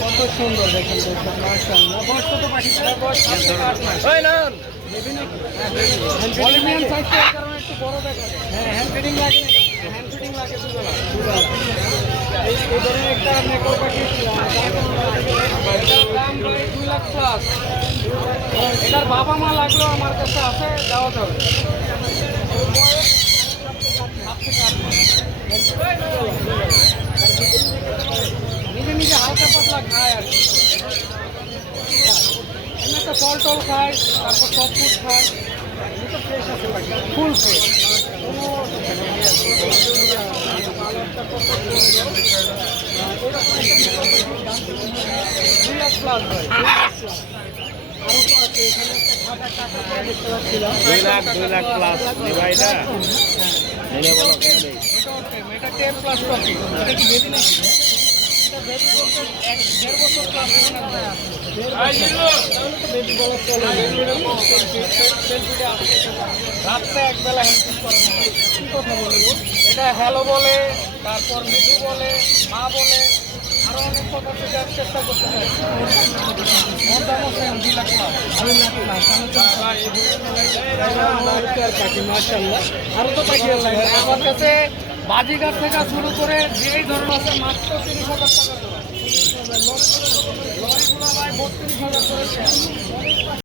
কত সুন্দর দেখেন মাশাআল্লাহ। বয়স কত পাখিটা? বয়স 8 মাস। ভলিউমিয়াম সাইজটা এর কারণে একটু বড় দেখা যায়। হ্যাঁ, হ্যান্ড ফিডিং লাগে না? হ্যান্ড ফিডিং লাগে দুবেলা। এই ধরনের একটা নেকড় পাখি এটার দাম ভাই 2 লাখ প্লাস। এটার বাবা মা লাগলেও আমার কাছে আছে, দেওয়া যাবে। নিজে নিজে হালকা পাতলা খায় আর কি। এমনি একটা ফল টল খায়, তারপর সব ফুড খায়। তো ফ্রেশ আছে ভাই, ফুল ফ্রেশ। এটা হ্যালো বলে, তারপর মিঠু বলে, মা বলে, আরো অনেক কথা চেষ্টা করতে চাই। ওর দাম হচ্ছে 2 লাখ পাখি মাশাআল্লাহ। আরো তো পাখি আছে আমার কাছে, বাজিগার থেকে শুরু করে যেই ধরনের আছে মাত্র 30,000 টাকা জোড়া। লরিগুলো ভাই 32,000 করে।